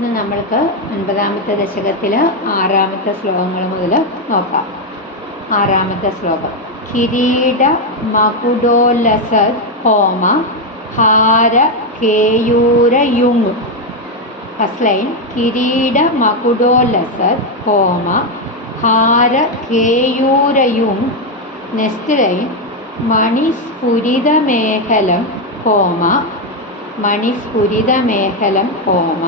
ഇന്ന് നമ്മൾക്ക് 9ാമത്തെ ദശകത്തിലെ 6ാമത്തെ ശ്ലോകങ്ങൾ മുതൽ നോക്കാം. 6ാമത്തെ ശ്ലോകം. കിരീട മകുടോല്ലസത് ഹോമ ഹാര കേയൂരയുങ്. ഫസ്റ്റ് ലൈൻ കിരീട മകുടോല്ലസത് ഹോമ ഹാര കേയൂരയുങ്. Next line മണിസ്ഫുരിതമേഖലം ഹോമ മണിസ്ഫുരിതമേഖലം ഹോമ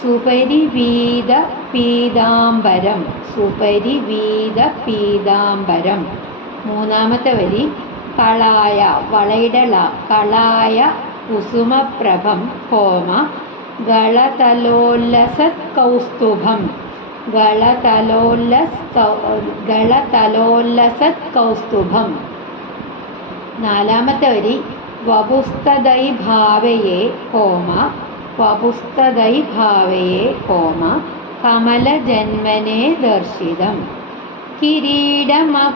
സുപരിവീത Peethambaram സുപരിവീത Peethambaram. മൂന്നാമത്തെ വരി കളായ വളയുടെ കളായ കുസുമപ്രഭം ഹോമ ഗളതലോല്ലസത് കൗസ്തുഭം ഗളതലോല്ലസത് കൗസ്തുഭം. നാലാമത്തെ വരി വപുസ്തദൈ ഭാവയേ ഹോമ വപുസ്തദൈ ഭാവയേ ഹോമ കമലജന്മനെ ദർശിതം. കിരീടമകുടോല്ലസത്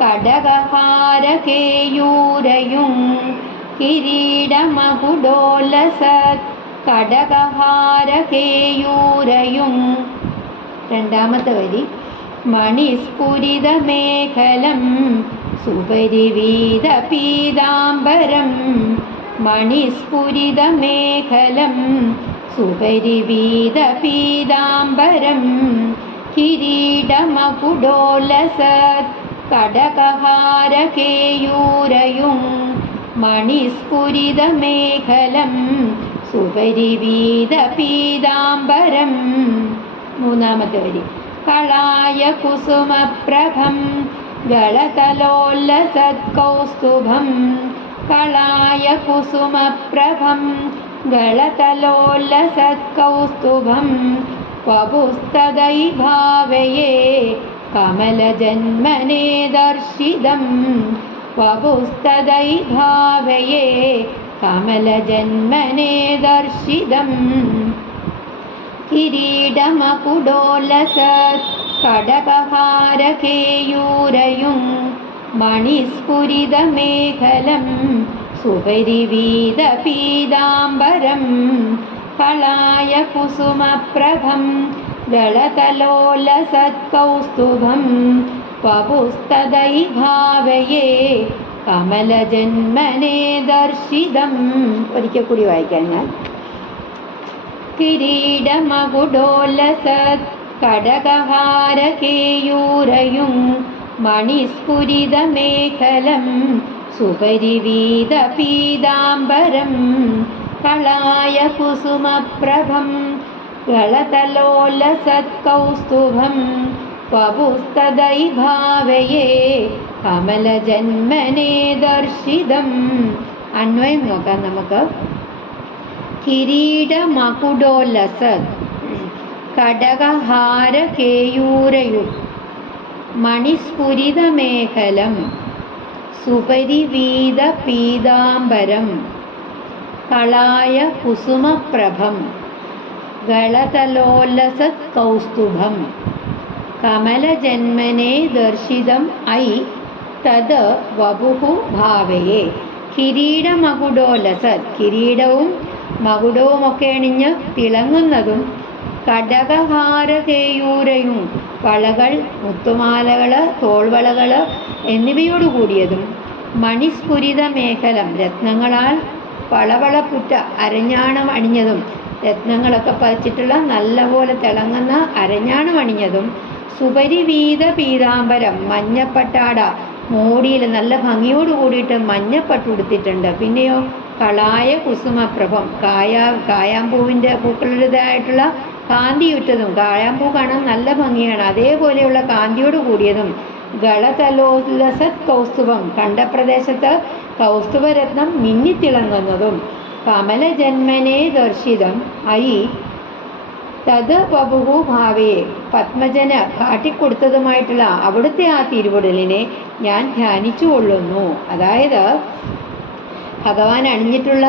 കടകഹാരകേയൂരയുങ് കിരീടമകുടോല്ലസത് കടകഹാരകേയൂരയുങ്. രണ്ടാമത്തെ വരി മണിസ്ഫുരിതമേഖലം സുപരിവീത പീതാംബരം മണിസ്ഫുരിതമേഖലം സുപരിവീത പീതാംബരം. കിരീടമകുടോല്ലസത് കടകഹാരകേയൂരയുങ് മണിസ്ഫുരിതമേഖലം സുപരിവീത പീതാംബരം. മൂന്നാമത്തെ വരി കളായ കുസുമപ്രഭം ഗളതലോല്ലസത് കൗസ്തുഭം കളായ കുസുമപ്രഭം ഗളതലോല്ലസത് കൗസ്തുഭം വപുസ്തദൈ ഭാവയേ കമലജന്മനെ ദർശിതം വപുസ്തദൈ ഭാവയേ കമലജന്മനെ ദർശിതം. കിരീടമകുടോല്ലസത് കടകഹാരകേയൂരയുങ് മണിസ്ഫുരിതമേഖലം സുപരിവീത പീതാംബരം കളായ കുസുമപ്രഭം ഗളതലോല്ലസത് കൗസ്തുഭം വപുസ്തദൈ ഭാവയേ കമലജന്മനെ ദർശിതം. ഒരിക്കൽ കൂടി വായിക്കാൻ ഞാൻ. കിരീടമകുടോല്ലസത് കടകഹാരകേയൂരയുങ് മണിസ്ഫുരിതമേഖലം സുപരിവീത പീതാംബരം കളായ കുസുമപ്രഭം ഗളതലോല്ലസത് കൗസ്തുഭം വപുസ്തദൈ ഭാവയേ കമലജന്മനെ ദർശിതം. അന്വയം നോക്കാം നമുക്ക്. കിരീടമകുടോല്ലസത് കടകഹാരകേയൂരയുങ് മണിസ്ഫുരിതമേഖലം സുപരിവീത പീതാംബരം കളായ കുസുമപ്രഭം ഗളതലോല്ലസത് കൗസ്തുഭം കമലജന്മനെ ദർശിതം ഐ തത് വപുഹു ഭാവയേ. കിരീടമകുടോല്ലസത് കിരീടവും മകുടവുമൊക്കെ അണിഞ്ഞ് തിളങ്ങുന്നതും കടകഹാരകേയൂരയും വളകൾ മുത്തുമാലകൾ തോൾവളകൾ എന്നിവയോടുകൂടിയതും മണിസ്ഫുരിതമേഖലം രത്നങ്ങളാൽ വളവളപ്പുറ്റ അരഞ്ഞാണം അണിഞ്ഞതും രത്നങ്ങളൊക്കെ പതിച്ചിട്ടുള്ള നല്ലപോലെ തിളങ്ങുന്ന അരഞ്ഞാണം അണിഞ്ഞതും സുപരിവീത പീതാംബരം മഞ്ഞപ്പട്ടാട മോടിയിൽ നല്ല ഭംഗിയോട് കൂടിയിട്ട് മഞ്ഞപ്പട്ടുടുത്തിട്ടുണ്ട്. പിന്നെയോ കളായ കുസുമപ്രഭം കായാമ്പൂവിൻ്റെ പൂക്കളുടേതായിട്ടുള്ള കാന്തിയുറ്റതും കായാമ്പൂ കാണാൻ നല്ല ഭംഗിയാണ്, അതേപോലെയുള്ള കാന്തിയോട് കൂടിയതും ഗളതലോല്ലസത് കൗസ്തുഭം കണ്ഠപ്രദേശത്ത് കൗസ്തുഭരത്നം മിന്നിത്തിളങ്ങുന്നതും കമലജന്മനെ ദർശിതം ഐ തത് വപുഹു ഭാവയെ പത്മജന് കാട്ടിക്കൊടുത്തതുമായിട്ടുള്ള അവിടുത്തെ ആ തിരുവുടലിനെ ഞാൻ ധ്യാനിച്ചു കൊള്ളുന്നു. അതായത് ഭഗവാൻ അണിഞ്ഞിട്ടുള്ള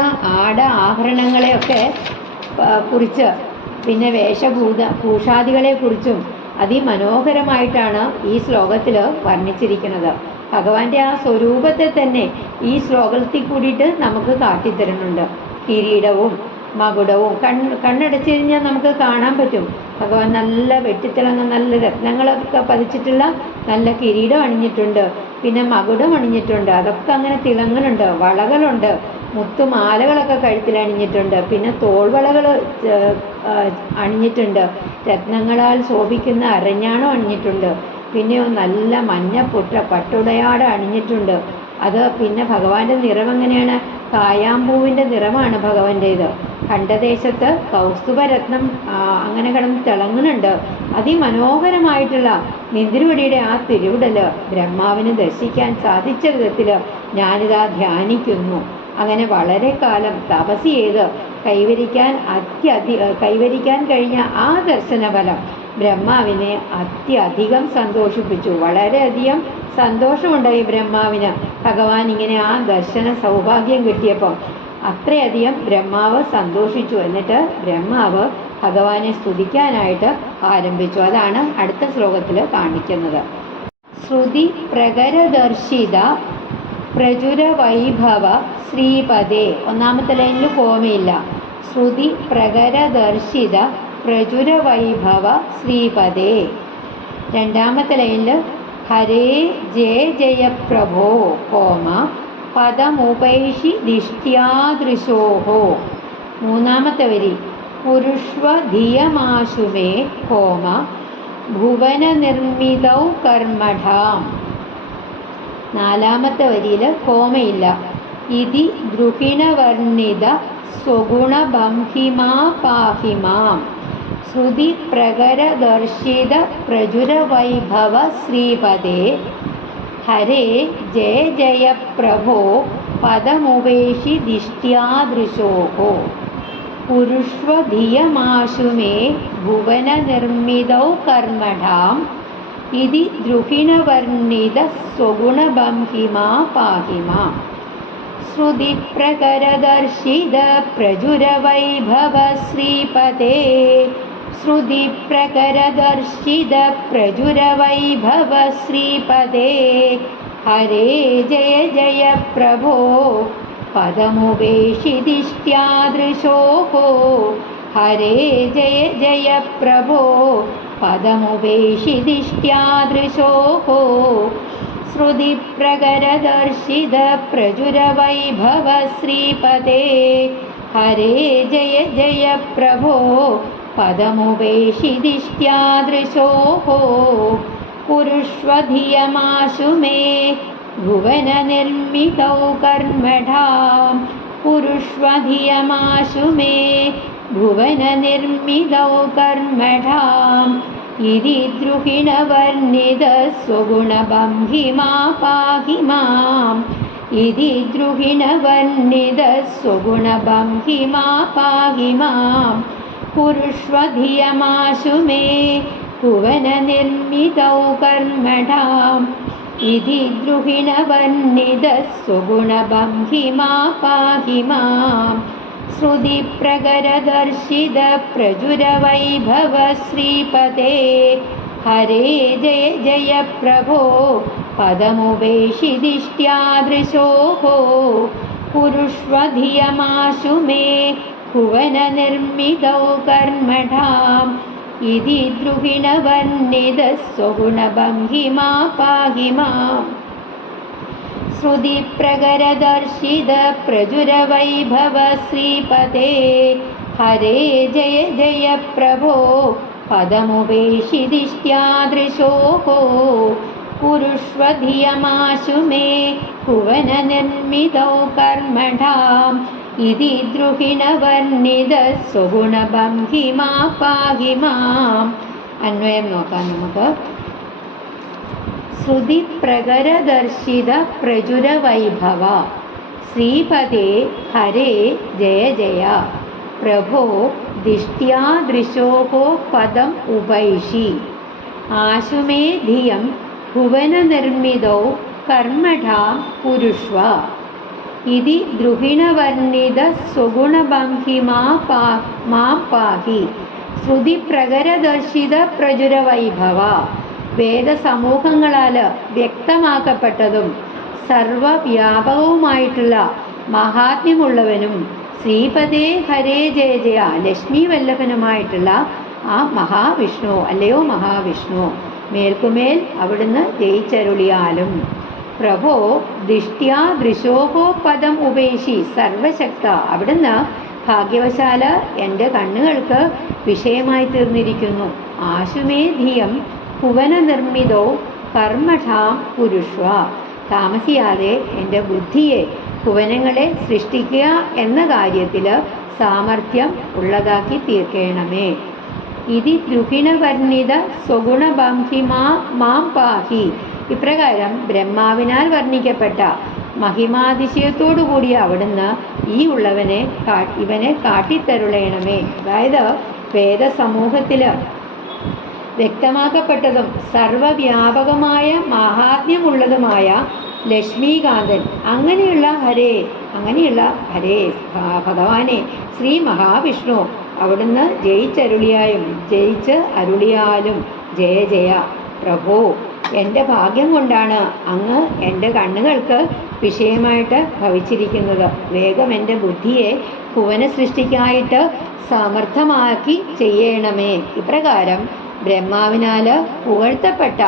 ആഭരണങ്ങളെയൊക്കെ കുറിച്ച് പിന്നെ ഭൂഷാദികളെക്കുറിച്ചും അതിമനോഹരമായിട്ടാണ് ഈ ശ്ലോകത്തിൽ വർണ്ണിച്ചിരിക്കുന്നത്. ഭഗവാന്റെ ആ സ്വരൂപത്തെ തന്നെ ഈ ശ്ലോകത്തിൽ കൂടിയിട്ട് നമുക്ക് കാട്ടിത്തരുന്നുണ്ട്. കിരീടവും മകുടവും കണ്ണടച്ചു കഴിഞ്ഞാൽ നമുക്ക് കാണാൻ പറ്റും. ഭഗവാൻ നല്ല വെട്ടിത്തിളങ്ങുന്ന നല്ല രത്നങ്ങളൊക്കെ പതിച്ചിട്ടുള്ള നല്ല കിരീടം അണിഞ്ഞിട്ടുണ്ട്. പിന്നെ മകുടം അണിഞ്ഞിട്ടുണ്ട്. അതൊക്കെ അങ്ങനെ തിളങ്ങുന്നുണ്ട്. വളകളുണ്ട്, മുത്തുമാലകളൊക്കെ കഴുത്തിൽ അണിഞ്ഞിട്ടുണ്ട്. പിന്നെ തോൾവളകൾ അണിഞ്ഞിട്ടുണ്ട്. രത്നങ്ങളാൽ ശോഭിക്കുന്ന അരഞ്ഞാണം അണിഞ്ഞിട്ടുണ്ട്. പിന്നെ നല്ല മഞ്ഞ പട്ടുടയാട അണിഞ്ഞിട്ടുണ്ട്. അത് പിന്നെ ഭഗവാന്റെ നിറം എങ്ങനെയാണ്? കായാമ്പൂവിൻ്റെ നിറമാണ് ഭഗവാന്റേത്. ഖണ്ഡദേശത്ത് കൗസ്തുഭരത്നം അങ്ങനെ കിടന്ന് തിളങ്ങുന്നുണ്ട്. അതിമനോഹരമായിട്ടുള്ള നിന്തിരുവടിയുടെ ആ തിരുവിടല് ബ്രഹ്മാവിന് ദർശിക്കാൻ സാധിച്ച വിധത്തിൽ ഞാനിതാ ധ്യാനിക്കുന്നു. അങ്ങനെ വളരെ കാലം തപസ് ചെയ്ത് കൈവരിക്കാൻ കഴിഞ്ഞ ആ ദർശനഫലം ബ്രഹ്മാവിനെ അത്യധികം സന്തോഷിപ്പിച്ചു. വളരെയധികം സന്തോഷമുണ്ടായി ബ്രഹ്മാവിന്. ഭഗവാൻ ഇങ്ങനെ ആ ദർശന സൗഭാഗ്യം കിട്ടിയപ്പോൾ അത്രയധികം ബ്രഹ്മാവ് സന്തോഷിച്ചു. എന്നിട്ട് ബ്രഹ്മാവ് ഭഗവാനെ സ്തുതിക്കാനായിട്ട് ആരംഭിച്ചു. അതാണ് അടുത്ത ശ്ലോകത്തിൽ കാണിക്കുന്നത്. ശ്രുതി പ്രകരദർശിത പ്രചുരവൈഭവ ശ്രീപദേ. ഒന്നാമത്തെ ലൈനിൽ കോമയില്ല. ശ്രുതി പ്രകരദർശിത പ്രചുരവൈഭവ ശ്രീപദേ. രണ്ടാമത്തെ ലൈനിൽ ഹരേ ജയ ജയ പ്രഭോ കോമ പദമുപൈഷി ദിഷ്ട്യാദൃശോഹോ. മൂന്നാമത്തെ വരി പുരുഷ്വ ധിയമാശുമേ കോമ ഭുവന നിർമ്മിതൗ കർമ്മഠാം. നാലാമത്തെ വരിയിൽ കോമയില്ല. ഇതി ദ്രുഹിണവർണിത സ്വഗുണബംഹിമാ പാഹിമാം. ശ്രുതി പ്രകരദർശിത പ്രചുരവൈഭവ ശ്രീപദേ ഹരേ ജയ ജയ പ്രഭോ പദമുപേഷി ദിഷ്ട്യാദൃശോഹോ. പുരുഷ്വ ധിയമാശു മേ ഭുവന നിർമ്മിതൗ കർമ്മഠാം. ഇതി ദ്രുഹിണവർണിത സ്വഗുണബംഹിമാ പാഹിമാം. ശ്രുതി പ്രകരദർശിത പ്രചുരവൈഭവ ശ്രീപദേ. ശ്രുതി പ്രകരദർശിത പ്രചുരവൈഭവ ശ്രീപദേ ഹരേ ജയ ജയ പ്രഭോ പദമുപേഷി ദിഷ്ട്യാദൃശോഹോ. ഹരേ ജയ ജയ പ്രഭോ പദമുപേഷി ദിഷ്ട്യാദൃശോഹോ. ശ്രുതി പ്രകരദർശിത പ്രചുരവൈഭവ ശ്രീപദേ ഹരേ ജയ ജയ പ്രഭോ പദമുപേഷി ദിഷ്ട്യാദൃശോഹോ. പുരുഷ്വ ധിയമാശു മേ ഭുവന നിർമ്മിതൗ കർമ്മഠാം. പുരുഷ്വ ധിയമാശു മേ ഭുവന നിർമ്മിതൗ കർമ്മഠാം. ഇതി ദ്രുഹിണവർണിത സ്വഗുണബംഹിമാ പാഹിമാം. ഇതി ദ്രുഹിണവർണിത സ്വഗുണബംഹിമാ പാഹിമാം. പുരുഷ്വ ധിയമാശു മേ ഭുവന നിർമ്മിതൗ കർമ്മഠാം. ഇതി ദ്രുഹിണവർണിത സ്വഗുണബംഹിമാ പാഹിമാം. ശ്രുതി പ്രകരദർശിത പ്രചുരവൈഭവ ശ്രീപദേ ഹരേ ജയ ജയ പ്രഭോ പദമുപേഷി ദിഷ്ട്യാദൃശോഹോ. പുരുഷ്വ ധിയമാശു മേ ഭുവന നിർമ്മിതൗ കർമ്മഠാം. ഇതി ദ്രുഹിണവർണിത സ്വഗുണബംഹിമാ പാഹിമാം. ശ്രുതി പ്രകരദർശിത പ്രചുരവൈഭവ ശ്രീപദേ ഹരേ ജയ ജയ പ്രഭോ പദമുപേഷി ദിഷ്ട്യാദൃശോഹോ. പുരുഷ്വ ധിയമാശു മേ ഭുവന നിർമ്മിതൗ കർമ്മഠാം. ഇതി ദ്രുഹിണവർണിത സ്വഗുണബംഹിമാ പാഹിമാം. അന്വയം നോക്കാം നമുക്ക്. ശ്രുതി പ്രകരദർശിത പ്രചുരവൈഭവ ശ്രീപദേ ഹരേ ജയ ജയ പ്രഭോ ദിഷ്ട്യാദൃശോഹോ പദം ഉപൈഷി. ആശുമേ ധിയം ഭുവന നിർമ്മിതൗ കർമ്മഠാം പുരുഷ്വ. ഇതി ദ്രുഹിണവർണിത സ്വഗുണബംഹിമാ മാം പാഹി. ശ്രുതി പ്രകരദർശിത പ്രചുരവൈഭവ വേദസമൂഹങ്ങളാൽ വ്യക്തമാക്കപ്പെട്ടതും സർവവ്യാപകവുമായിട്ടുള്ള മഹാത്മ്യമുള്ളവനും ശ്രീപദേ ഹരേ ജയ ജയ, ലക്ഷ്മി വല്ലഭനുമായിട്ടുള്ള ആ മഹാവിഷ്ണു, അല്ലയോ മഹാവിഷ്ണു, മേൽക്കുമേൽ അവിടുന്ന് ജയിച്ചരുളിയാലും. പ്രഭോ ദിഷ്ട്യാ ദൃശോഹോ പദം ഉപേക്ഷി സർവശക്ത, അവിടുന്ന് ഭാഗ്യവശാല എൻ്റെ കണ്ണുകൾക്ക് വിഷയമായി തീർന്നിരിക്കുന്നു. ആശുമേ ധിയം ഭുവന നിർമ്മിതോ കർമ്മഠാം പുരുഷ്വ, താമസിയാതെ എൻ്റെ ബുദ്ധിയെ ഭുവനങ്ങളെ സൃഷ്ടിക്കുക എന്ന കാര്യത്തിൽ സാമർഥ്യം ഉള്ളതാക്കി തീർക്കണമേ. ഇതി ദ്രുഹിണവർണ്ണിത സ്വഗുണബംഹിമാ മാം പാഹി, ഇപ്രകാരം ബ്രഹ്മാവിനാൽ വർണ്ണിക്കപ്പെട്ട മഹിമാതിശയത്തോടു കൂടിയ അവിടുന്ന് ഈ ഉള്ളവനെ ഇവനെ കാട്ടിത്തരുളയണമേ. അതായത് വേദസമൂഹത്തിൽ വ്യക്തമാക്കപ്പെട്ടതും സർവവ്യാപകമായ മാഹാത്മ്യമുള്ളതുമായ ലക്ഷ്മീകാന്തൻ, അങ്ങനെയുള്ള ഹരേ ഭഗവാനെ ശ്രീ മഹാവിഷ്ണു, അവിടുന്ന് ജയിച്ച് അരുളിയാലും ജയ ജയ. പ്രഭോ, എൻ്റെ ഭാഗ്യം കൊണ്ടാണ് അങ്ങ് എൻ്റെ കണ്ണുകൾക്ക് വിഷയമായിട്ട് ഭവിച്ചിരിക്കുന്നത്. വേഗം എൻ്റെ ബുദ്ധിയെ ഭുവന സൃഷ്ടിക്കായിട്ട് സമർത്ഥമാക്കി ചെയ്യണമേ. ഇപ്രകാരം ബ്രഹ്മാവിനാൽ പുകഴ്ത്തപ്പെട്ട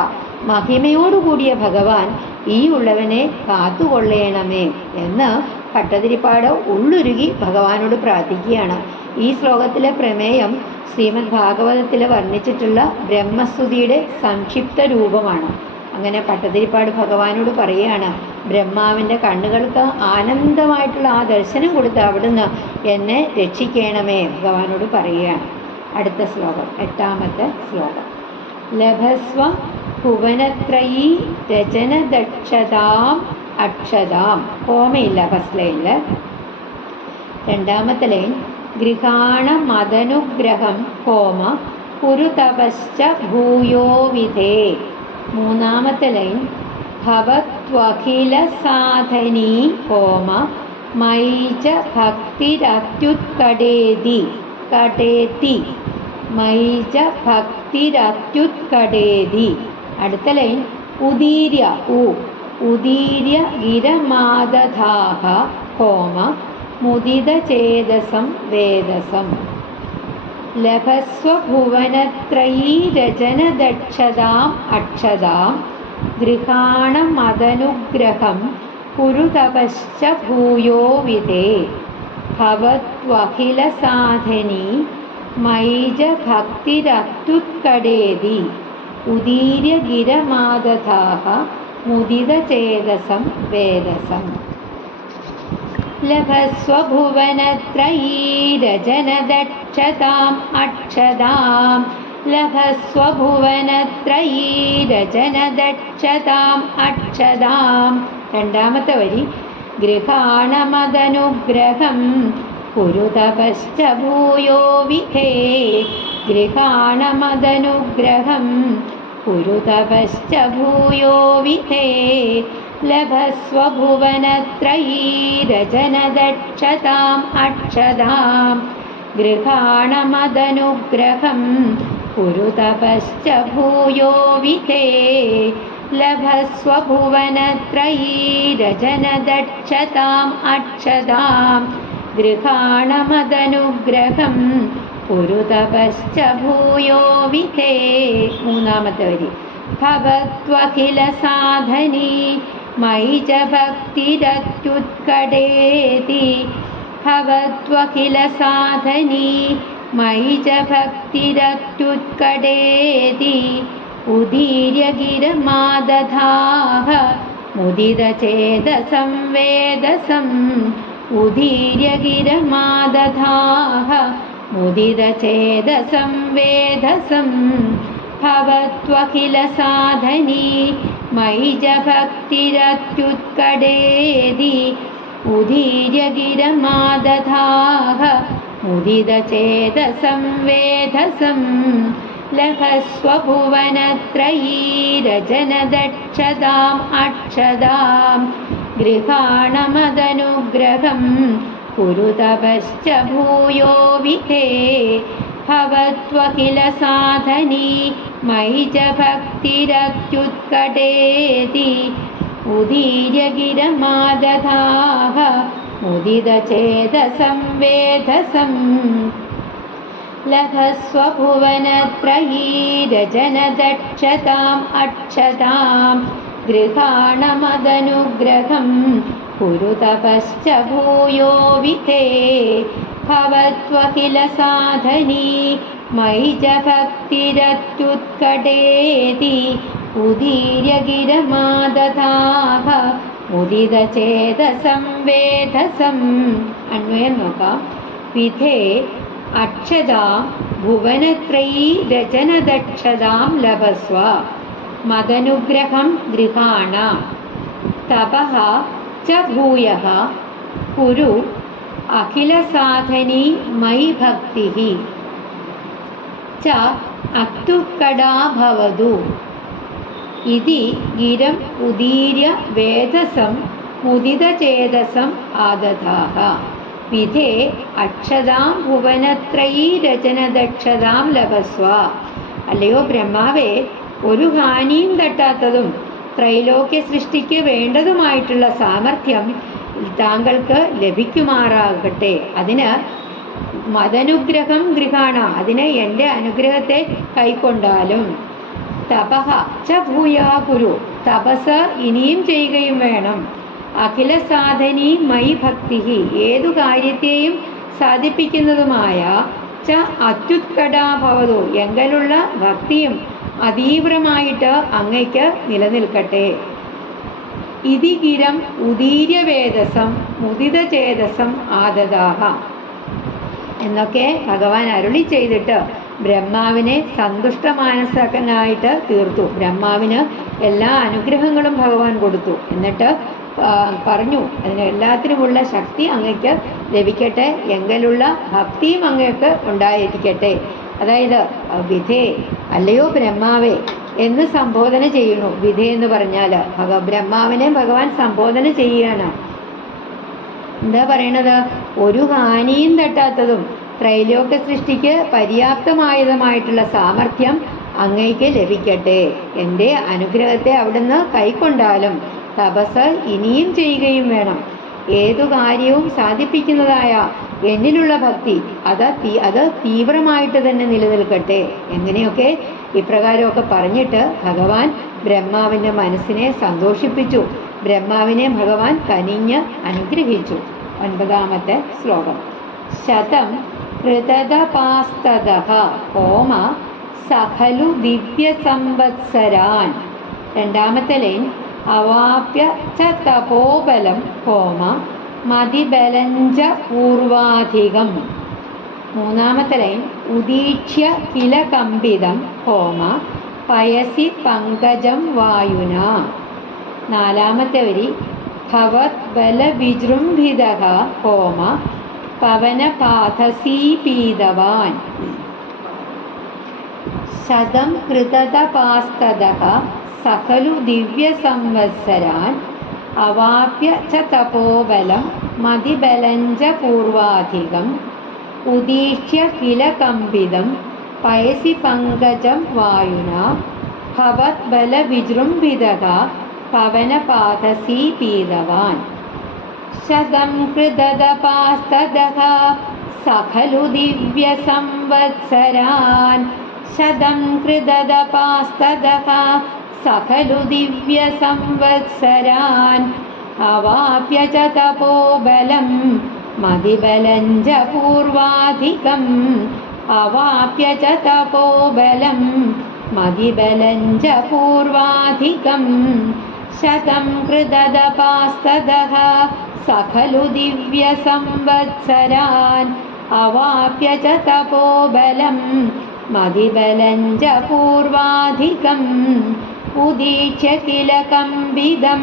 മഹിമയോടുകൂടിയ ഭഗവാൻ ഈ ഉള്ളവനെ കാത്തുകൊള്ളണമേ എന്ന് ഭട്ടതിരിപ്പാട് ഉള്ളുരുകി ഭഗവാനോട് പ്രാർത്ഥിക്കുകയാണ്. ഈ ശ്ലോകത്തിലെ പ്രമേയം ശ്രീമദ് ഭാഗവതത്തിൽ വർണ്ണിച്ചിട്ടുള്ള ബ്രഹ്മസ്തുതിയുടെ സംക്ഷിപ്ത രൂപമാണ്. അങ്ങനെ ഭട്ടതിരിപ്പാട് ഭഗവാനോട് പറയുകയാണ്, ബ്രഹ്മാവിൻ്റെ കണ്ണുകൾക്ക് ആനന്ദമായിട്ടുള്ള ആ ദർശനം കൊടുത്ത് അവിടുന്ന് എന്നെ രക്ഷിക്കണമേ ഭഗവാനോട് പറയുകയാണ്. അടുത്ത ശ്ലോകം, 8ാമത്തെ ശ്ലോകം. ലഭസ്വ ഭുവനത്രയീ രചനദക്ഷതാം അക്ഷതാം, കോമയില്ല ഫസ്റ്റ് ലൈനിൽ. 2ാമത്തെ ലൈൻ ഗൃഹാണമതനുഗ്രഹം കോമ കുരുതപശ്ച ഭൂയോ വിധേ. 3ാമത്തെ ലൈൻ ഭവത്വഖില സാധനീ കോമ മൈച ഭക്തിരത്യുത്കടേതി കടേതി, മൈച ഭക്തിരത്യുത്കടേതി. അടുത്ത ലൈൻ ഉദീര്യ ഉദീര്യ ഗിരമാദധാഹ കോമ മുദിതചേതസം വേദസം. ലഭസ്വ ഭുവനത്രയീ രചനദക്ഷതാം അക്ഷതാം ഗൃഹാണമതനുഗ്രഹം കുരുതപശ്ച ഭൂയോ വിധേ. ഭവത്വഖില സാധനീ മൈജ ഭക്തിരത്യുത്കടേതി ഉദീര്യ ഗിരമാദധാഹ മുദിതചേതസം വേദസം. ലഭസ്വ ഭുവനത്രയീ രചനദക്ഷതാം അക്ഷതാം, ലഭസ്വ ഭുവനത്രയീ രചനദക്ഷതാം അക്ഷതാം. 2ാമത്തെ വരി ഗൃഹാണമതനുഗ്രഹം കുരുതപശ്ച ഭൂയോ വിധേ. ഗൃഹാണമതനുഗ്രഹം കുരുതപശ്ച ഭൂയോ വിധേ. ലഭസ്വ ഭുവനത്രയീ രചനദക്ഷതാം അക്ഷതാം ഗൃഹാണമതനുഗ്രഹം കുരുതപശ്ച ഭൂയോ വിധേ. ലഭസ്വ ഭുവനത്രയീ രചനദക്ഷതാം അക്ഷതാം ഗൃഹാണമതനുഗ്രഹം കുരുതപശ്ച ഭൂയോ വിധേ. 3ാമത്തെ വരി ഭവത്വഖില സാധനീ മൈച ഭക്തിരത്യുത്കടേതി. ഭവത്വഖില സാധനീ മൈച ഭക്തിരത്യുത്കടേതി ഉദീര്യ ഗിരമാദധാഹ മുദിതചേതസം വേദസം. ഉദീര്യ ഗിരമാദധാഹ മുദിതചേതസം വേദസം. ഭവത്വഖില സാധനീ മൈജ ഭക്തിരത്യുത്കടേതി ഉദീര്യ ഗിരമാദധാഹ മുദിതചേതസം വേദസം. ലഭസ്വ ഭുവനത്രയീ രചനദക്ഷതാം അക്ഷതാം ഗൃഹാണമതനുഗ്രഹം കുരുതപശ്ച ഭൂയോ വിധേ. ഭവത്വഖില സാധനീ മൈച ഭക്തിരത്യുത്കടേതി ഉദീര്യ ഗിരമാദധാഹ मुदितचेतसं वेधसं लभस्वभुवनत्रयी रजनदक्षताम् अक्षतां गृहाणमदनुग्रहं कुरु तपश्च भूयो विते भवत्वखिल साधनी मयि च भक्तिरत्युत्कटेति उदीर्य गिरमादधाः मुदितचेतसं वेधसम्. अन्वയം നോക്കാം. വിധേ അക്ഷതാം ഭുവനത്രയീ രചനദക്ഷതാം ലഭസ്വ മദനുഗ്രഹം ഗൃഹാണാം തപഃ ച ഭൂയഃ കുരു അഖിലസാധനീ മയി ഭക്തിഃ ച അത്യുത്കടാ ഭവതു ഇതി ഗിരം ഉദീര്യ വേദസം മുദിതചേതസം ആദധാഃ. വിധേ അക്ഷതാം ഭുവനത്രയീ രചനദക്ഷതാം ലഭസ്വ. അല്ലയോ ബ്രഹ്മാവേ, ഒരു ഹാനിയും തട്ടാത്തതും ത്രൈലോക്യ സൃഷ്ടിക്ക് വേണ്ടതുമായിട്ടുള്ള സാമർഥ്യം താങ്കൾക്ക് ലഭിക്കുമാറാകട്ടെ. അതിന് മദനുഗ്രഹം ഗൃഹാണ, അതിന് എൻ്റെ അനുഗ്രഹത്തെ കൈക്കൊണ്ടാലും. തപഃ ച ഭൂയാ കുരു, തപസ് ഇനിയും ചെയ്യുകയും വേണം. അഖില സാധനീ മയി ഭക്തി, ഏതു കാര്യത്തെയും സാധിപ്പിക്കുന്നതുമായ ച അത്യുത്കടാ ഭവതു, എങ്കലുള്ള ഭക്തിയും അതീവ്രമായിട്ട് അങ്ങയ്ക്ക് നിലനിൽക്കട്ടെ. ഇതി ഗിരം ഉദീര്യവേദസം മുദിതചേതസം ആദദാഹ എന്നൊക്കെ ഭഗവാൻ അരുളി ചെയ്തിട്ട് ബ്രഹ്മാവിനെ സന്തുഷ്ടമാനസകനായിട്ട് തീർത്തു. ബ്രഹ്മാവിന് എല്ലാ അനുഗ്രഹങ്ങളും ഭഗവാൻ കൊടുത്തു. എന്നിട്ട് പറഞ്ഞു, അതിന് എല്ലാത്തിനുമുള്ള ശക്തി അങ്ങയ്ക്ക് ലഭിക്കട്ടെ, എങ്കലുള്ള ഭക്തിയും അങ്ങയ്ക്ക് ഉണ്ടായിരിക്കട്ടെ. അതായത് വിധേ, അല്ലയോ ബ്രഹ്മാവേ എന്ന് സംബോധന ചെയ്യുന്നു. വിധേ എന്ന് പറഞ്ഞാൽ ബ്രഹ്മാവിനെ ഭഗവാൻ സംബോധന ചെയ്യുകയാണ്. എന്താ പറയണത്? ഒരു ഹാനിയും തട്ടാത്തതും ത്രൈലോക്യ സൃഷ്ടിക്ക് പര്യാപ്തമായതുമായിട്ടുള്ള സാമർഥ്യം അങ്ങയ്ക്ക് ലഭിക്കട്ടെ. എൻ്റെ അനുഗ്രഹത്തെ അവിടുന്ന് കൈക്കൊണ്ടാലും തപസ് ഇനിയും ചെയ്യുകയും വേണം. ഏതു കാര്യവും സാധിപ്പിക്കുന്നതായ എന്നിലുള്ള ഭക്തി അത് തീവ്രമായിട്ട് തന്നെ നിലനിൽക്കട്ടെ. എങ്ങനെയൊക്കെ ഇപ്രകാരമൊക്കെ പറഞ്ഞിട്ട് ഭഗവാൻ ബ്രഹ്മാവിൻ്റെ മനസ്സിനെ സന്തോഷിപ്പിച്ചു. ബ്രഹ്മാവിനെ ഭഗവാൻ കനിഞ്ഞ് അനുഗ്രഹിച്ചു. 9ാമത്തെ ശ്ലോകം. ശതം കൃതതപാസ്തതഃ ഹോമ സഖലു ദിവ്യ സംവത്സരാൻ. 2ാമത്തെ ലൈൻ. അവാപ്യ ച തപോബലം ഹോമ മതിബലഞ്ച പൂർവാധികം. 3ാമത്തെ ലൈൻ. ഉദീക്ഷ്യ കില കമ്പിതം ഹോമ പയസി പങ്കജം വായുന. 4ാമത്തെ വരി. ഭവത് ബലവിജൃംഭിതഃ ഹോമ പവനപാഥസീപീതവാൻ. ശതം കൃതതപാസ്തതഃ സഖലു ദിവ്യ സംവത്സരാൻ അവാപ്യ ച തപോബലം മതിബലഞ്ച പൂർവാധികം ഉദീക്ഷ്യ കില കമ്പിതം പയസി പങ്കജം വായുന ഭവത് ബലവിജൃംഭിതഃ പവനപാഥസീപീതവാൻ. ശതം കൃതതപാസ്തതഃ സഖലു ദിവ്യ സംവത്സരാൻ. ശതം കൃതതപാസ്തതഃ സഖലു ദിവ്യ സംവത്സരാൻ അവാപ്യ ച തപോബലം മതിബലഞ്ച പൂർവാധികം അവാപ്യ ച തപോബലം മതിബലഞ്ച പൂർവാധികം. ശതം കൃതതപാസ്തതഃ സഖലു ദിവ്യ സംവത്സരാൻ അവാപ്യ ച തപോബലം മതിബലഞ്ച പൂർവാധികം. ഉദീക്ഷ്യ കില കമ്പിതം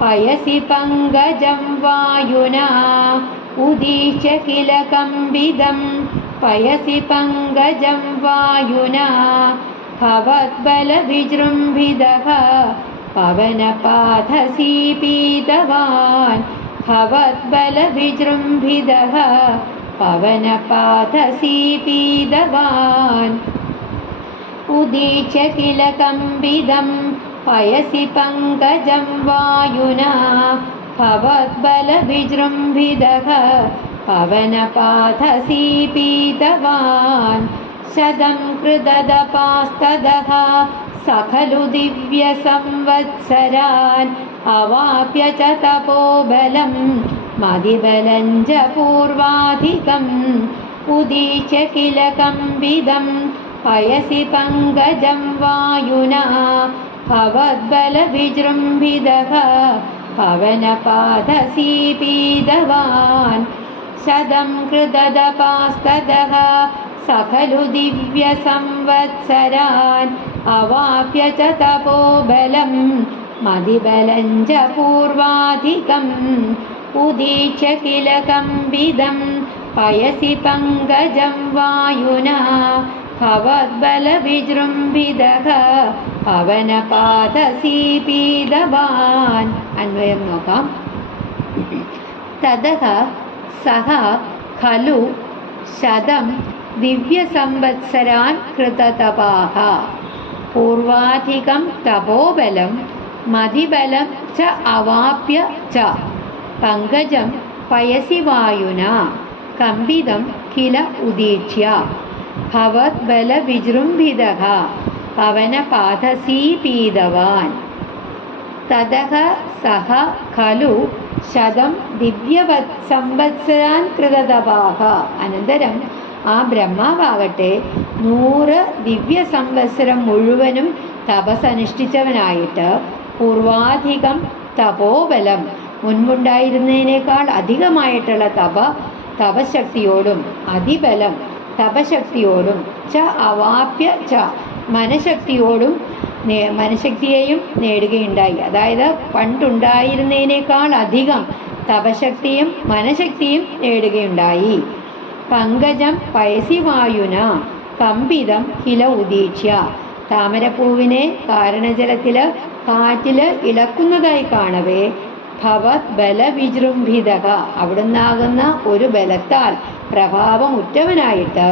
പയസി പങ്കജം വായുന. ഉദീക്ഷ്യ കില കമ്പിതം പയസി പങ്കജം വായുന ഭവത് ബലവിജൃംഭിതഃ പവനപാഥസീപീതവാൻ. ഭവത് ബലവിജൃംഭിതഃ പവനപാഥസീപീതവാൻ. ഉദീക്ഷ്യ കില കമ്പിതം പയസി പങ്കജം വായുന भवद्बलविजृम्भितः पवनपाथसीपीतवान् शतं कृतदपास्तदः स खलु दिव्यसंवत्सरान् अवाप्य च तपोबलं मदिबलं च पूर्वाधिकम् उदीच्य किल कम्बिदं पयसि पङ्कजं वायुना भवद्बलविजृम्भितः पवनपाथसीपीतवान् शतं कृतदपास्तदः स खलु दिव्यसंवत्सरान् अवाप्य च तपोबलं मदिबलं च पूर्वाधिकम् उदीच्य किल कम्बिदं पयसि पङ्कजं वायुना भवद्बलविजृम्भितः पवनपाथसीपीतवान्. अन्वयं നോക്കാം. ततः सः खलु शतं दिव्यसंवत्सरान् कृततपाः पूर्वाधिकं तपोबलं मदिबलं च अवाप्य च पङ्कजं पयसि वायुना कम्बिदं किल उदीच्य भवद्बलविजृम्भितः पवनपाथसीपीतवान्. ततः सः खलु ശതം ദിവ്യസംവത്സരാൻ കൃതതപാഹ. അനന്തരം ആ ബ്രഹ്മാവാകട്ടെ 100 ദിവ്യസംവത്സരം മുഴുവനും തപസ്സനുഷ്ഠിച്ചവനായിട്ട് പൂർവാധികം തപോബലം മുൻപുണ്ടായിരുന്നതിനേക്കാൾ അധികമായിട്ടുള്ള തപശക്തിയോടും അതിബലം തപശക്തിയോടും ച അവാപ്യ ച മനഃശക്തിയെയും നേടുകയുണ്ടായി. അതായത് പണ്ടുണ്ടായിരുന്നതിനേക്കാൾ അധികം തപശക്തിയും മനഃശക്തിയും നേടുകയുണ്ടായി. പങ്കജം പയസി വായുന കമ്പിതം കില ഉദീക്ഷ്യ. താമരപ്പൂവിനെ കാരണജലത്തിൽ കാറ്റിൽ ഇളക്കുന്നതായി കാണവേ ഭവത് ബലവിജൃംഭിതക അവിടുന്നാകുന്ന ഒരു ബലത്താൽ പ്രഭാവമുറ്റവനായിട്ട്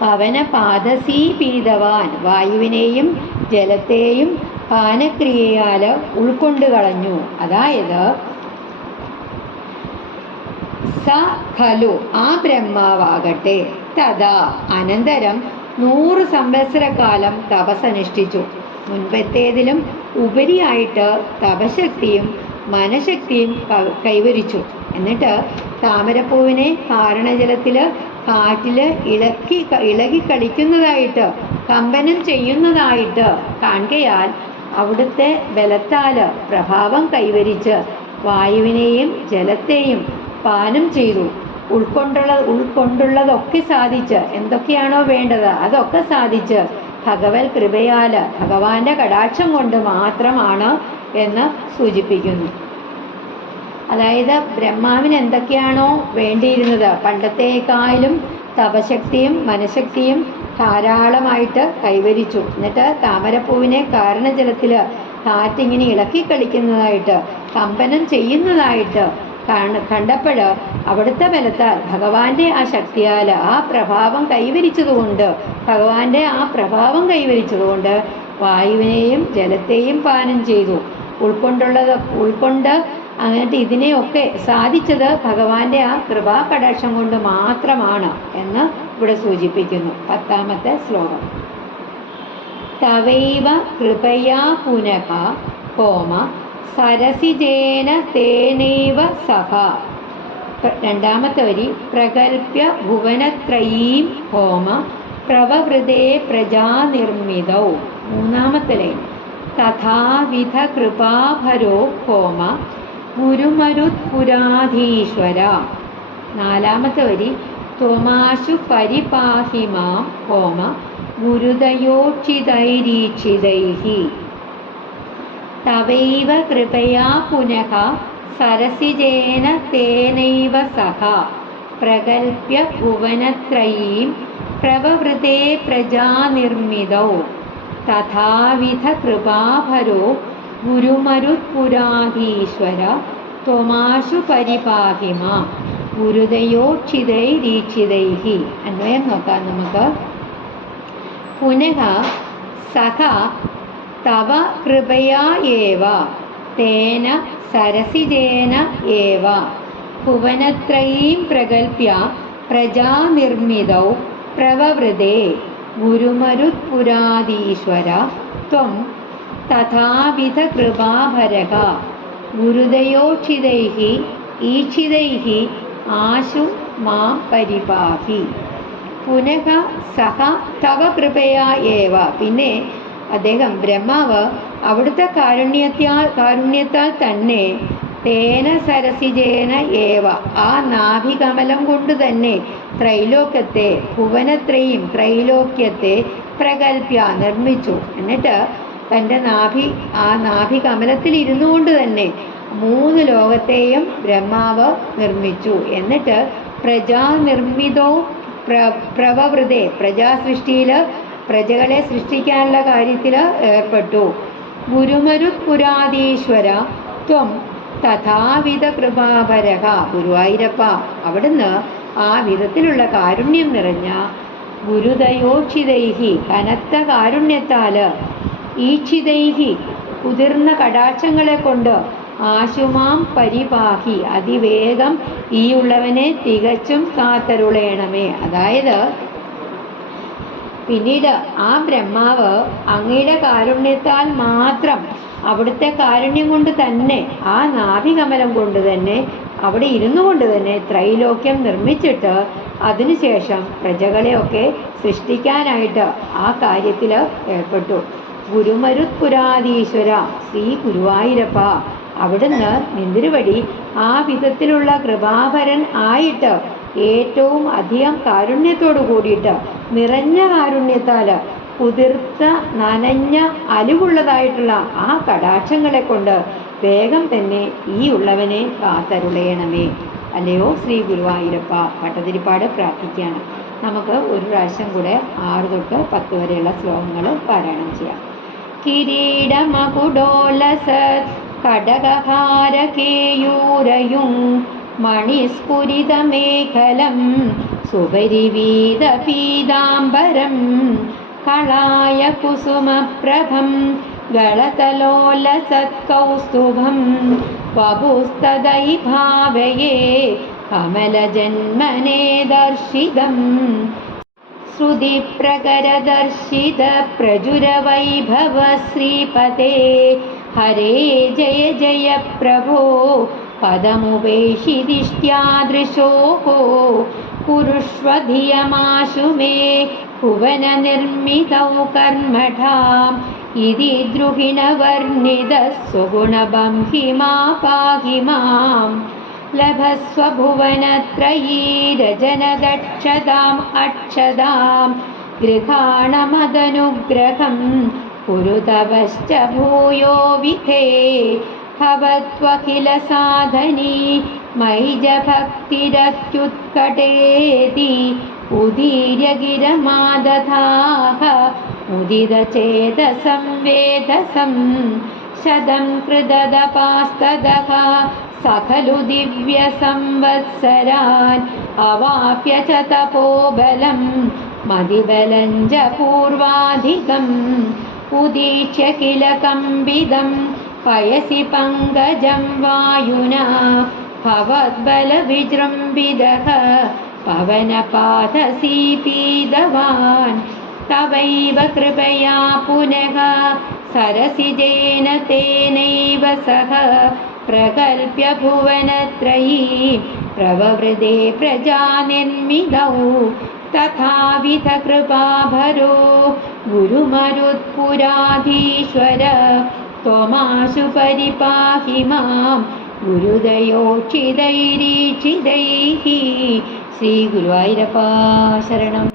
പവനപാദസീപീതവാൻ വായുവിനെയും ജലത്തെയും പാനക്രിയയാൽ ഉൾക്കൊണ്ടു കളഞ്ഞു. അതായത് സ ഖലു ആ ബ്രഹ്മാവാകട്ടെ തഥാ അനന്തരം 100 സംവത്സരക്കാലം തപസ്സനുഷ്ഠിച്ചു. മുൻപത്തേതിലും ഉപരിയായിട്ട് തപശക്തിയും മനഃശക്തിയും കൈവരിച്ചു. എന്നിട്ട് താമരപ്പൂവിനെ കാരണജലത്തിൽ കാറ്റിൽ ഇളകി കളിക്കുന്നതായിട്ട് കമ്പനം ചെയ്യുന്നതായിട്ട് കാണുകയാൽ അവിടുത്തെ ബലത്താൽ പ്രഭാവം കൈവരിച്ച് വായുവിനെയും ജലത്തെയും പാനം ചെയ്തു. ഉൾക്കൊണ്ടുള്ളതൊക്കെ സാധിച്ച് എന്തൊക്കെയാണോ വേണ്ടത് അതൊക്കെ സാധിച്ച് ഭഗവത് കൃപയാൽ ഭഗവാന്റെ കടാക്ഷം കൊണ്ട് മാത്രമാണ് എന്ന് സൂചിപ്പിക്കുന്നു. അതായത് ബ്രഹ്മാവിന് എന്തൊക്കെയാണോ വേണ്ടിയിരുന്നത് പണ്ടത്തേക്കാളും തപശക്തിയും മനഃശക്തിയും ധാരാളമായിട്ട് കൈവരിച്ചു. എന്നിട്ട് താമരപ്പൂവിനെ കാരണജലത്തിൽ കാറ്റിങ്ങനെ ഇളക്കി കളിക്കുന്നതായിട്ട് കമ്പനം ചെയ്യുന്നതായിട്ട് കണ്ടപ്പോൾ അവിടുത്തെ ബലത്താൽ ഭഗവാന്റെ ആ ശക്തിയാൽ ആ പ്രഭാവം കൈവരിച്ചതുകൊണ്ട് വായുവിനെയും ജലത്തെയും പാനം ചെയ്തു. ഉൾക്കൊണ്ട് അങ്ങനത്തെ ഇതിനെയൊക്കെ സാധിച്ചത് ഭഗവാന്റെ ആ കൃപാകടാക്ഷം കൊണ്ട് മാത്രമാണ് എന്ന് ഇവിടെ സൂചിപ്പിക്കുന്നു. 10ാമത്തെ ശ്ലോകം. തവൈവ കൃപയാ പുനഃ കോമ സരസിജേന തേനൈവ സഹ. 2ാമത്തെ വരി പ്രകൽപ്യ ഭുവനത്രയീം ഹോമ പ്രവവൃതേ പ്രജാനിർമ്മിതൗ. 3ാമത്തെ ലൈൻ തഥാവിധ കൃപാഭരോ ഹോമ ഗുരുമരുത്പുരാധീശ്വര. 4ാമത്തെ വരി ത്വമാശു പരിപാഹി മാം ഹോമ ഗുരുദയോക്ഷിതൈരീക്ഷിതൈഹി. തവൈവ കൃപയാ പുനഃ സരസിജേന തേനൈവ സഹ പ്രകൽപ്യ ഭുവനത്രയീം പ്രവവൃതേ പ്രജാനിർമ്മിതൗ തഥാവിധ കൃപാഭരോ ഗുരുമരുത്പുരാധീശ്വര ത്വമാശു പരിപാഹി മാം ഗുരുദയോക്ഷിതൈരീക്ഷിതൈഹി. അന്വയം നോക്കാം നമുക്ക്. പുനഃ സഹ തവ കൃപയാ ഏവ തേന സരസിജേന ഏവ ഭുവനത്രയീം പ്രകൽപ്യ പ്രജാനിർമ്മിതൗ പ്രവവൃതേ ഗുരുമരുത്പുരാധീശ്വര ത്വം തഥാവിധ കൃപാഭരക ഗുരുദയോക്ഷിതൈഃ ഈക്ഷിതൈഃ ആശു മാം പരിപാഹി. പുനഃ സഹ തവ കൃപയാ ഏവ, പിന്നെ അദ്ദേഹം ബ്രഹ്മാവ് അവിടുത്തെ കാരുണ്യത്താൽ തന്നെ തേന സരസിജേന ഏവ ആ നാഭികമലം കൊണ്ട് തന്നെ ത്രൈലോക്യത്തെ ഭുവനത്രയും ത്രൈലോക്യത്തെ പ്രകൽപ്യ നിർമ്മിച്ചു. എന്നിട്ട് തൻ്റെ ആ നാഭികമലത്തിൽ ഇരുന്നു കൊണ്ട് തന്നെ 3 ലോകത്തെയും ബ്രഹ്മാവ് നിർമ്മിച്ചു. എന്നിട്ട് പ്രജാനിർമ്മിതോ പ്രവവൃതേ പ്രജാസൃഷ്ടിയിൽ പ്രജകളെ സൃഷ്ടിക്കാനുള്ള കാര്യത്തിൽ ഏർപ്പെട്ടു. ഗുരുമരുത്പുരാധീശ്വര ത്വം തഥാവിധ കൃപാഭരക ഗുരുവായൂരപ്പ, അവിടുന്ന് ആ വിധത്തിലുള്ള കാരുണ്യം നിറഞ്ഞ ഗുരുദയോക്ഷിതൈഹി കനത്ത കാരുണ്യത്താൽ ഈക്ഷിതൈഹി കുതിർന്ന കടാക്ഷങ്ങളെ കൊണ്ട് ആശുമാം പരിപാഹി അതിവേഗം ഈ ഉള്ളവനെ തികച്ചും കാത്തരുളേണമേ. അതായത് പിന്നീട് ആ ബ്രഹ്മാവ് അങ്ങയുടെ കാരുണ്യത്താൽ മാത്രം അവിടുത്തെ കാരുണ്യം കൊണ്ട് തന്നെ ആ നാഭികമലം കൊണ്ട് തന്നെ അവിടെ ഇരുന്നു കൊണ്ട് തന്നെ ത്രൈലോക്യം നിർമ്മിച്ചിട്ട് അതിനുശേഷം പ്രജകളെയൊക്കെ സൃഷ്ടിക്കാനായിട്ട് ആ കാര്യത്തിൽ ഏർപ്പെട്ടു. ഗുരുമരുത്പുരാധീശ്വര ശ്രീ ഗുരുവായൂരപ്പ, അവിടുന്ന് നിന്തിരുവടി ആ വിധത്തിലുള്ള കൃപാഭരൻ ആയിട്ട് ഏറ്റവും അധികം കാരുണ്യത്തോടു കൂടിയിട്ട് നിറഞ്ഞ കാരുണ്യത്താൽ കുതിർത്ത നനഞ്ഞ അലിവുള്ളതായിട്ടുള്ള ആ കടാക്ഷങ്ങളെ കൊണ്ട് വേഗം തന്നെ ഈ ഉള്ളവനെ കാത്തരുളയണമേ. അല്ലയോ ശ്രീ ഗുരുവായൂരപ്പ. ഭട്ടതിരിപ്പാട് പ്രാർത്ഥിക്കുകയാണ്. നമുക്ക് ഒരു പ്രാവശ്യം കൂടെ 6 തൊട്ട് 10 വരെയുള്ള ശ്ലോകങ്ങൾ പാരായണം ചെയ്യാം. കിരീടമകുടോലസത് കടകഹാരകേയൂരയും മണിസ്ഫുരിതമേഖലം സുപരിവീതപീതാംബരം കളായ കുസുമപ്രഭം ഗളതലോലസത്കൗസ്തുഭം വപുസ്തദൈ ഭാവയേ കമലജന്മനേ ദർശിതം ശ്രുതിപ്രകരദർശിത പ്രചുരവൈഭവ ശ്രീപതേ ഹരേ ജയ ജയ പ്രഭോ പദമുപേക്ഷിദിഷ്ട്യാദൃശോः കുരുഷ്വധിയമാശു മേ ഭുവനനിർമ്മിതൗ കർമ്മഠാം ഇതി ദ്രുഹിണവർണിതഃ സുഗുണബംഹിമാ പാഹി മാം ലഭസ്വ ഭുവനത്രയീരജനദക്ഷതാം അക്ഷതാം ഗൃഹാണമദനുഗ്രഹം കുരു തവശ്ച ഭൂയോ വിധേ ഭവത്വഖില സാധനീ മൈജ ഭക്തിരത്യുത്കടേതി ഉദീര്യഗിരമാദധാഹ ഉദിതചേതസം വേദസം ശതം കൃതദപാസ്തദഃ സഖലു ദിവ്യ സംവത്സരാൻ അവാപ്യ ച തപോബലം മതിബലം ച പൂർവാധികം ഉദീക്ഷ്യ കില കമ്പിതം പയസി പങ്കജം വായുനാ ഭവദ്ബല വിജൃംഭിതഃ പവനപാദസീ പീതവാൻ തവൈവ കൃപയാ പുനഃ സരസിജേന തേനൈവ സഹ പ്രകൽപ്യ ഭുവനത്രയീം പ്രവവൃതേ പ്രജാനിർമ്മിതൗ തഥാവിധ കൃപാഭരോ ഗുരുമരുത്പുരാധീശ്വര ത്വമാശു പരിപാഹി മാം ഗുരുദയോക്ഷിതൈരീക്ഷിതൈഃ. ശ്രീ ഗുരുവായൂരപ്പ ശരണം.